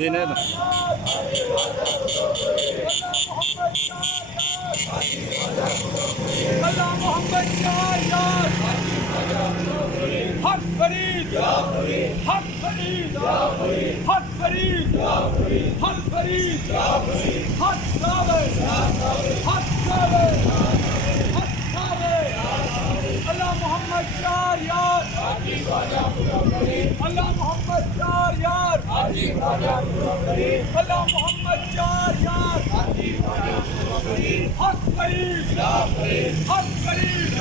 देने दो। अल्लाह मोहम्मद यार हक फरीद हक फरीद हक फरीद हक फरीद हक साबर हक साबर हक साबर अल्लाह मोहम्मद यार अल्लाह मोहम्मद यार अल्लाह मोहम्मद यार हक फरीद हक फरीद